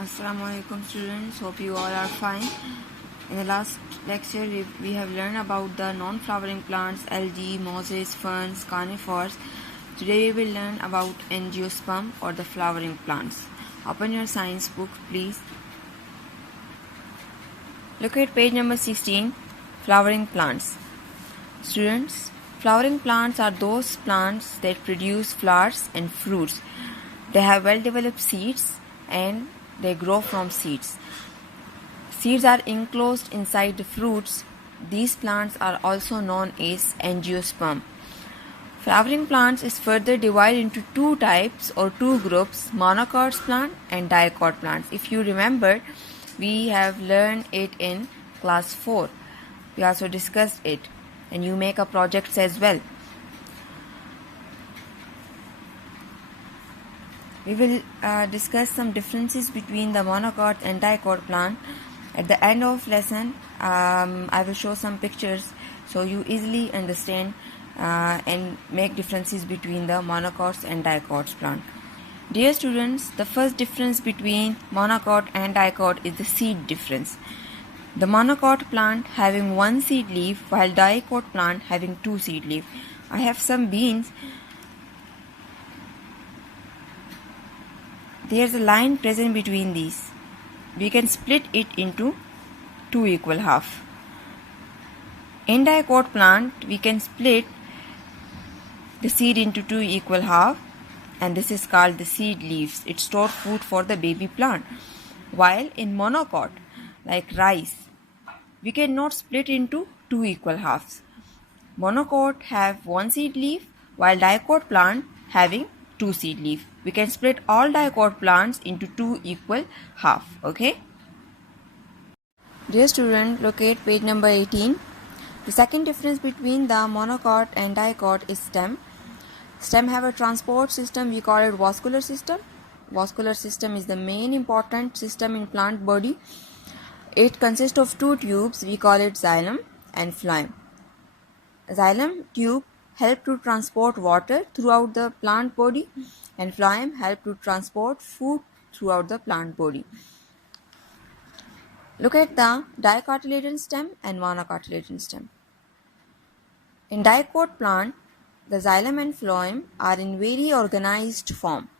Assalamu alaikum students, hope you all are fine. In the last lecture we have learned about the non-flowering plants, algae, mosses, ferns, conifers. Today we will learn about angiosperm or the flowering plants. Open your science book please. Look at page number 16, flowering plants. Students, flowering plants are those plants that produce flowers and fruits. They have well-developed seeds and they grow from seeds. Seeds are enclosed inside the fruits. These plants are also known as angiosperm. Flowering plants is further divided into two types or two groups, monocots plant and dicot plants. If you remember, we have learned it in class 4. We also discussed it and you make a projects as well. We will discuss some differences between the monocot and dicot plant. At the end of lesson, I will show some pictures so you easily understand and make differences between the monocots and dicots plant. Dear students, the first difference between monocot and dicot is the seed difference. The monocot plant having one seed leaf while dicot plant having two seed leaf. I have some beans. There is a line present between these. We can split it into two equal half. In dicot plant, we can split the seed into two equal half, and this is called the seed leaves. It stores food for the baby plant. While in monocot, like rice, we cannot split into two equal halves. Monocot have one seed leaf, while dicot plant having two seed leaf. We can split all dicot plants into two equal half. Okay. Dear student, look at page number 18. The second difference between the monocot and dicot is stem. Stem have a transport system. We call it vascular system. Vascular system is the main important system in plant body. It consists of two tubes. We call it xylem and phloem. Xylem tube help to transport water throughout the plant body and phloem help to transport food throughout the plant body. Look at the dicotyledon stem and monocotyledon stem. In dicot plant, the xylem and phloem are in very organized form,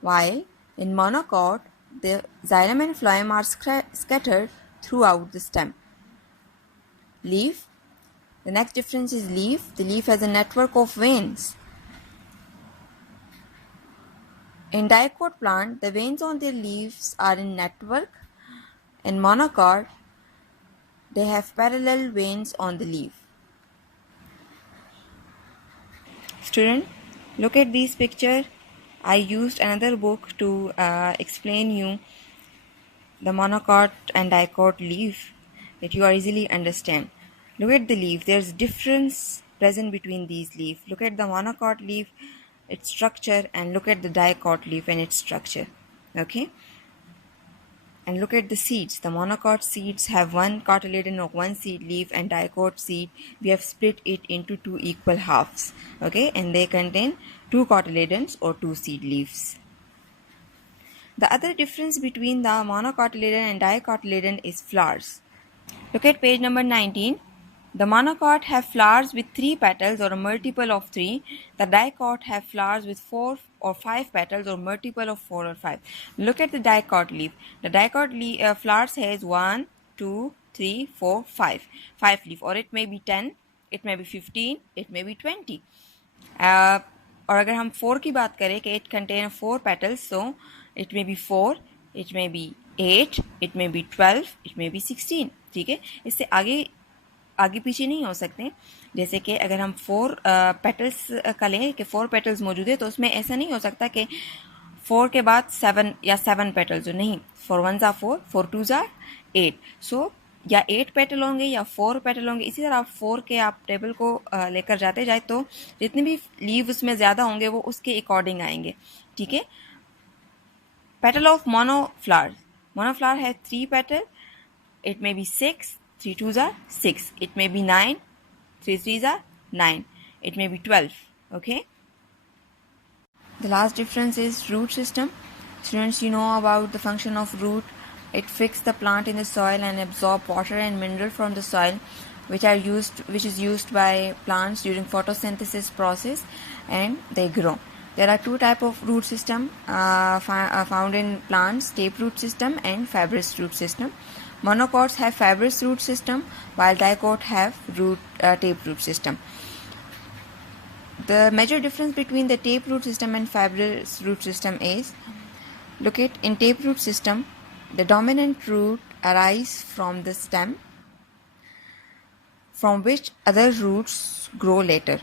while in monocot, the xylem and phloem are scattered throughout the stem. Leaf. The next difference is leaf. The leaf has a network of veins. In dicot plant, the veins on their leaves are in network. In monocot, they have parallel veins on the leaf. Student, look at this picture. I used another book to explain you the monocot and dicot leaf that you are easily understand. Look at the leaf. There's difference present between these leaves. Look at the monocot leaf, its structure, and look at the dicot leaf and its structure. Okay. And look at the seeds. The monocot seeds have one cotyledon of one seed leaf, and dicot seed we have split it into two equal halves. Okay, and they contain two cotyledons or two seed leaves. The other difference between the monocotyledon and dicotyledon is flowers. Look at page number 19. The monocot have flowers with 3 petals or a multiple of 3. The dicot have flowers with 4 or 5 petals or multiple of 4 or 5. Look at the dicot leaf. The dicot flowers has 1, 2, 3, 4, 5. 5 leaf, or it may be 10, it may be 15, it may be 20. और अगर हम 4 की बात करें कि it contain 4 petals, so it may be 4, it may be 8, it may be 12, it may be 16. ठीक है, इससे आगे पीछे नहीं हो सकते. जैसे कि अगर हम 4 पेटल्स का लें कि 4 पेटल्स मौजूद है, तो उसमें ऐसा नहीं हो सकता कि 4 के बाद 7 या 7 पेटल्स हो. नहीं, 4 1s are 4, 4 2s are 8. सो या 8 पेटल होंगे या 4 पेटल होंगे. इसी तरह आप 4 के आप टेबल को लेकर जाते जाए तो जितने भी लीव उसमें ज़्यादा होंगे वो उसके अकॉर्डिंग आएंगे. ठीक है. Petal of मोनोफ्लावर. मोनोफ्लावर है 3 petal. It may be 6, 3 2s are 6. It may be 9, 3 3s are 9. It may be 12. Okay. The last difference is root system. Students, you know about the function of root. It fixes the plant in the soil and absorb water and mineral from the soil, which is used by plants during photosynthesis process, and they grow. There are two type of root system found in plants: taproot system and fibrous root system. Monocots have fibrous root system, while dicot have taproot system. The major difference between the taproot system and fibrous root system is, look at in taproot system, the dominant root arises from the stem, from which other roots grow later.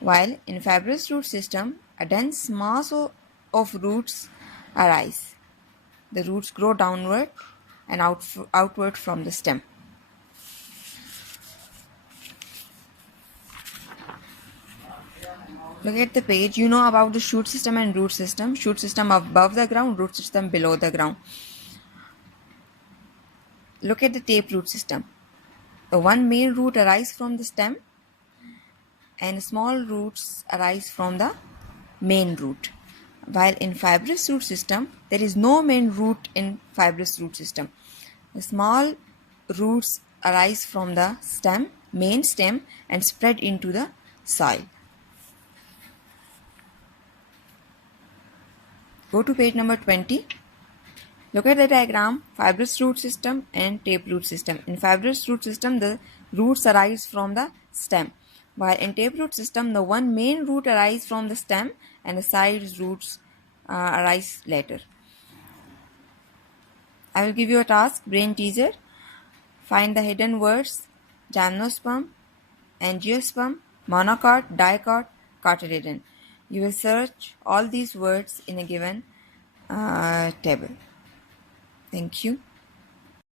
While in fibrous root system, a dense mass of roots arise. The roots grow downward and outward from the stem. Look at the page. You know about the shoot system and root system. Shoot system above the ground, root system below the ground. Look at the taproot system. The one main root arises from the stem and small roots arise from the main root. While in fibrous root system, there is no main root in fibrous root system. The small roots arise from the main stem, and spread into the soil. Go to page number 20. Look at the diagram, fibrous root system and taproot system. In fibrous root system, the roots arise from the stem, while in taproot system, the one main root arises from the stem and the side roots arise later. I will give you a task, brain teaser. Find the hidden words: gymnosperm, angiosperm, monocot, dicot, cotyledon. You will search all these words in a given table. Thank you.